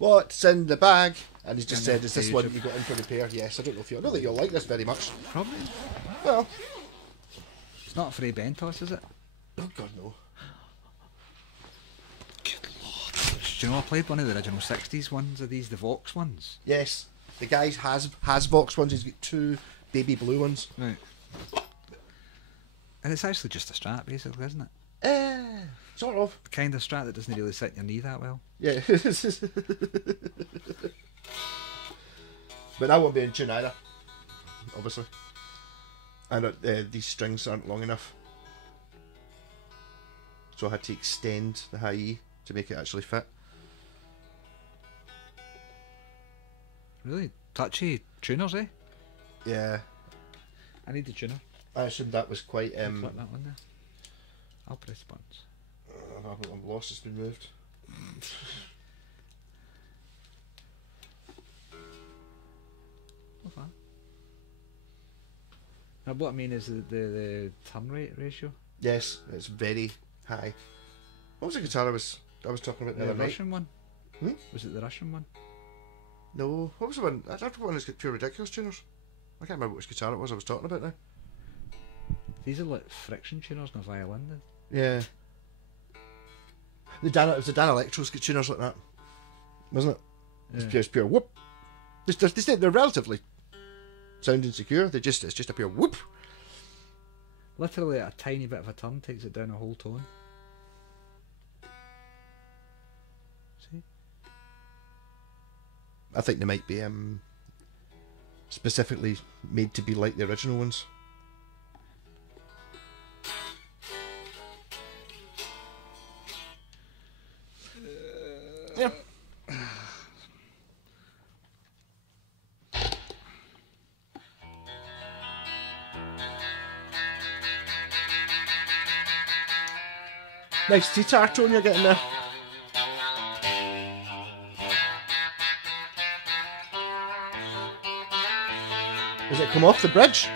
what's in the bag? And he's just And said, is this one you got in for repair? Yes, I don't know if I know that you'll like this very much. Probably. Well, It's not a Frey Bentos, is it? oh god no. Good lord. Do you know I played one of the original 60s ones of these, the Vox ones? Yes, the guy has Vox ones. He's got 2 baby blue ones. Right. And it's actually just a Strat, basically, isn't it? Sort of. The kind of Strat that doesn't really sit in your knee that well. Yeah. But that won't be in tune either, obviously. And these strings aren't long enough. So I had to extend the high E to make it actually fit. Really touchy tuners, eh? Yeah. I need the tuner. I assumed that was quite... Click that one there. I'll press buttons. I'm lost, it's been moved. Not fine. Now what I mean is the turn rate ratio. Yes, it's very high. What was the guitar I was talking about the The other night? Russian one? Hmm? Was it the Russian one? No, what was the one? I don't know one that's got pure ridiculous tuners. I can't remember which guitar it was I was talking about now. These are like friction tuners on a violin then. Yeah. It was the Dan Electro's got tuners like that, wasn't it? Yeah. It's pure whoop. They're relatively sounding secure. It's just a pure whoop. Literally a tiny bit of a turn takes it down a whole tone. See? I think they might be specifically made to be like the original ones. Yeah. Nice guitar tone you're getting there. Does it come off the bridge?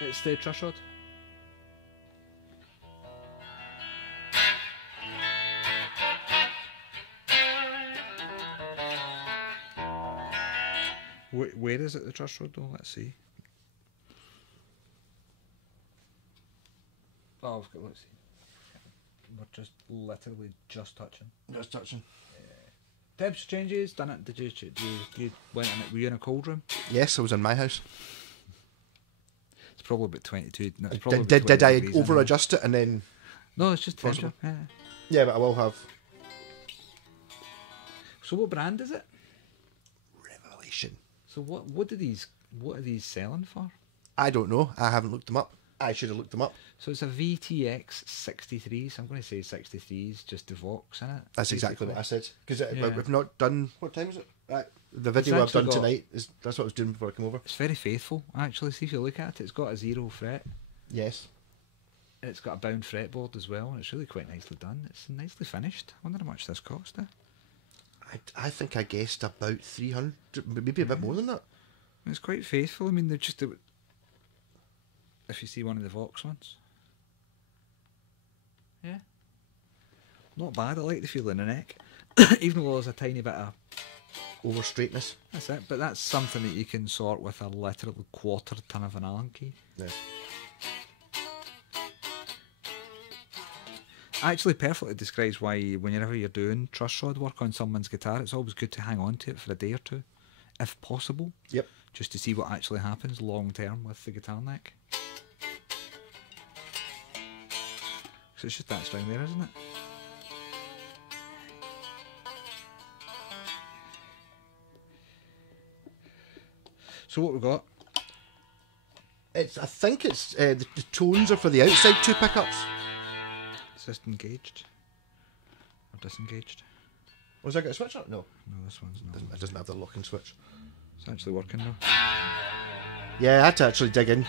It's the truss rod. Where is it, the truss rod though? Let's see. Oh, let's see. We're just literally just touching. Just touching. Temperature changes. Done it? Did you went in it? Were you in a cold room? Yes, I was in my house. It's probably about 22. No, it's Did, probably did I 20 degrees in over there. adjust it and then? No, it's just Possible. temperature. Yeah. Yeah, but I will have. So what brand is it? Revelation. So what are these selling for? I don't know. I haven't looked them up. I should have looked them up. So it's a VTX 63. So I'm going to say 63s, just the Vox in it. That's exactly what I said. Because Yeah. we've not done. What time is it? Right. The video I've actually done got- tonight that's what I was doing before I came over. It's very faithful, actually. See if you look at it, it's got a 0 fret. Yes. It's got a bound fretboard as well, and it's really quite nicely done. It's nicely finished. I wonder how much this cost. I think I guessed about 300, maybe a bit more than that. It's quite faithful. I mean, they're just... If you see one of the Vox ones. Yeah. Not bad. I like the feel in the neck. Even though there's a tiny bit of... Over straightness. That's it. But that's something that you can sort with a literal quarter ton of an Allen key. Yeah. Actually perfectly describes why whenever you're doing truss rod work on someone's guitar, it's always good to hang on to it for a day or two, if possible. Yep. Just to see what actually happens long term with the guitar neck. So it's just that string there, isn't it? So what we got? I think it's the tones are for the outside 2 pickups. Is this engaged? Or disengaged? Was I got a switch up? No. No, this one's not. It doesn't have the locking switch. It's actually working now. Yeah, I had to actually dig in.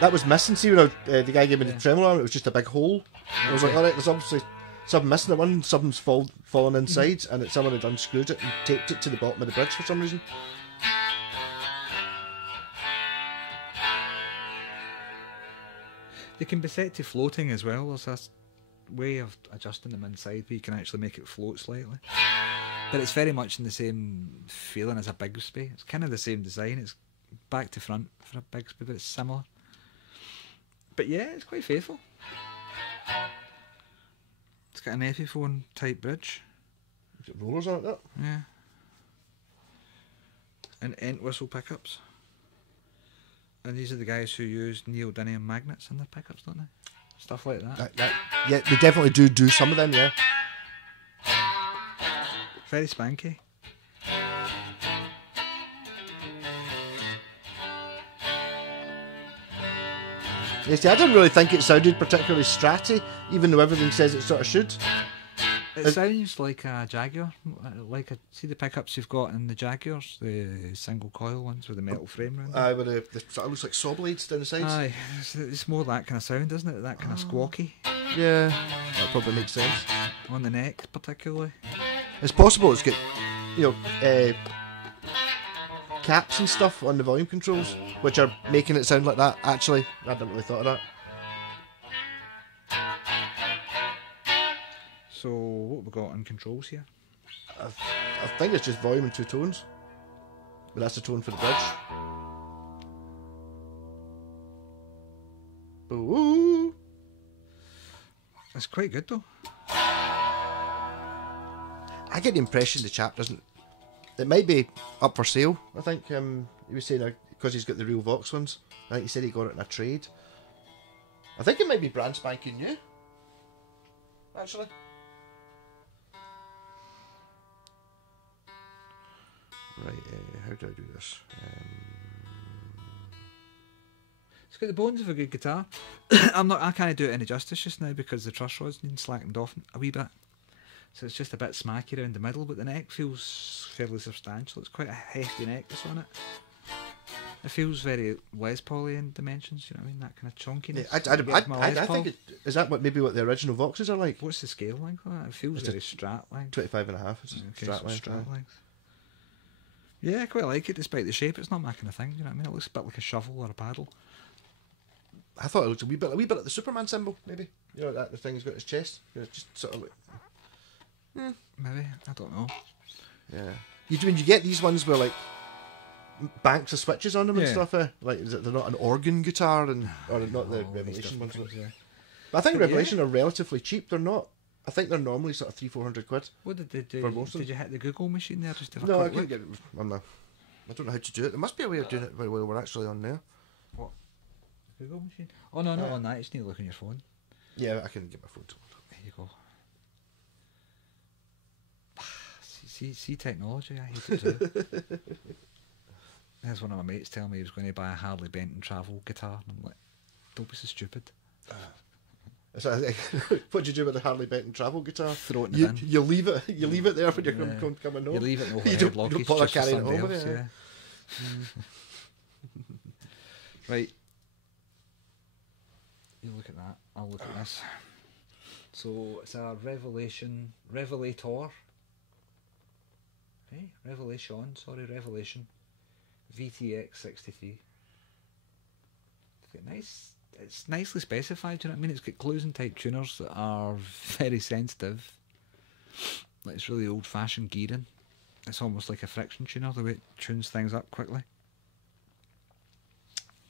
That was missing. See, when the guy gave me the tremolo arm, it was just a big hole. I was like, alright, there's obviously something missing at one, something's fallen inside, and someone had unscrewed it and taped it to the bottom of the bridge for some reason. They can be set to floating as well. There's a way of adjusting them inside where you can actually make it float slightly. But it's very much in the same feeling as a Bigsby. It's kind of the same design. It's back to front for a Bigsby, but it's similar. But yeah, it's quite faithful. It's got an Epiphone type bridge. Is it rollers on it, that? Yeah. And end whistle pickups. And these are the guys who use neodymium magnets in their pickups, don't they? Stuff like that. Yeah, they definitely do some of them, yeah. Very spanky. Yeah, see, I didn't really think it sounded particularly stratty, even though everything says it sort of should. It sounds like a Jaguar. See the pickups you've got in the Jaguars, the single coil ones with the metal frame round them? Aye, with the sort of looks like saw blades down the sides. Aye, it's more that kind of sound, isn't it? That kind of squawky. Yeah, that probably makes sense. On the neck, particularly. It's possible it's got, caps and stuff on the volume controls, which are making it sound like that. Actually, I hadn't really thought of that. So, what have we got on controls here? I think it's just volume and 2 tones. But that's the tone for the bridge. Ooh. It's quite good though. I get the impression the chap doesn't... It might be up for sale, I think. He was saying because he's got the real Vox ones. I think he said he got it in a trade. I think it might be brand spanking new, actually. Right, how do I do this? It's got the bones of a good guitar. I can't do it any justice just now because the truss rod's been slackened off a wee bit. So it's just a bit smacky around the middle, but the neck feels fairly substantial. It's quite a hefty neck that's on it. It feels very Les Paul-y in dimensions, you know what I mean? That kind of chunkiness. Yeah, I think is that what the original Voxes are like? What's the scale length of that? It feels very Strat length. 25 and a half. It's Okay, Strat so length. Strat length. Yeah, I quite like it despite the shape. It's not my kind of thing, you know what I mean? It looks a bit like a shovel or a paddle. I thought it looked a wee bit like the Superman symbol, maybe. You know, that the thing he's got his chest. It's just sort of like... Maybe, I don't know. Yeah. When you get these ones where like banks of switches on them and Yeah. stuff, like they're not an organ guitar or not the All these Revelation ones. different things, yeah. But I think But Revelation are relatively cheap. They're not. I think they're normally sort of 300-400 quid. What did they do? For most of Did you hit the Google machine there just to have No, a I quick can't look? get it. I don't know how to do it. There must be a way of doing it while we're actually on there. What? Google machine? Oh no, not on that. You just need to look on your phone. Yeah, I can get my phone to There you go. See technology, I hate it too. There's one of my mates telling me he was going to buy a Harley Benton travel guitar, and I'm like, don't be so stupid. What do you do with the Harley Benton travel guitar? Throw it in the bin. You leave it. You leave it there when you're coming home. You leave it in You overhead don't blockage bother just for carrying it somebody home else, with you. Right. You look at that. I'll look at this. So it's a Revelation, Revelator. Hey, Revelation. VTX 63. It's nicely specified, do you know what I mean? It's got closing type tuners that are very sensitive. Like it's really old fashioned gearing. It's almost like a friction tuner, the way it tunes things up quickly.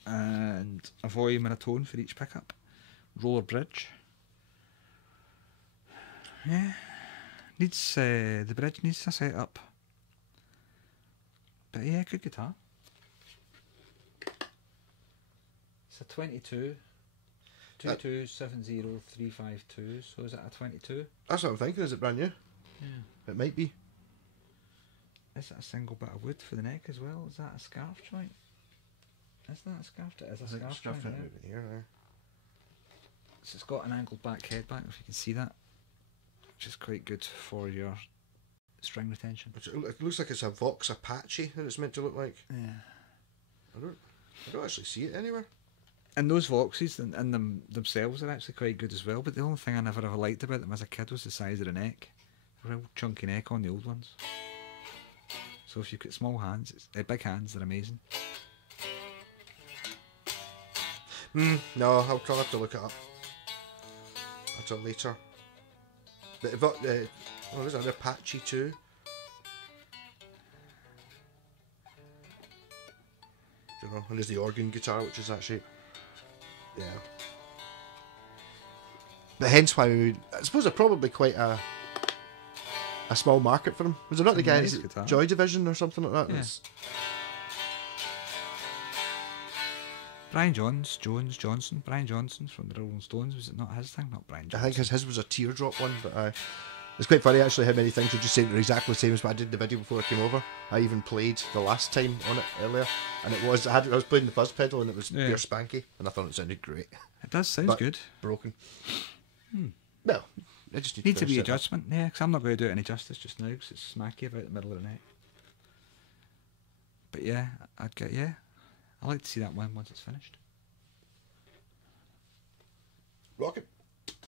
And a volume and a tone for each pickup. Roller bridge. Yeah. Needs the bridge needs a setup. But yeah, good guitar. It's a 22. 2270352. So is it a 22? That's what I'm thinking. Is it brand new? Yeah. It might be. Is that a single bit of wood for the neck as well? Is that a scarf joint? Is that a scarf? It is a scarf joint. Yeah. Here, So it's got an angled back headback, if you can see that, which is quite good for your string retention. It looks like it's a Vox Apache that it's meant to look like. Yeah. I don't actually see it anywhere. And those Voxes and themselves are actually quite good as well, but the only thing I never ever liked about them as a kid was the size of the neck. A real chunky neck on the old ones. So if you've got small hands, big hands, they're amazing. No, I'll have to look it up. Until later. But there's an Apache too. And there's the organ guitar, which is actually, yeah. But hence why I suppose they're probably quite a small market for them. Was there not the guys at Joy Division or something like that? Yeah. Brian Johnson from the Rolling Stones, was it not his thing? Not Brian Johnson. I think his was a teardrop one, but it's quite funny actually how many things are just saying they're exactly the same as what I did in the video before I came over. I even played the last time on it earlier, and I was playing the fuzz pedal and it was pure spanky, and I thought it sounded great. It does sound good. Broken. Well, I just need to be adjustment, yeah, because I'm not going to do it any justice just now because it's smacky about the middle of the neck. But yeah, I'd like to see that one once it's finished. Rocket.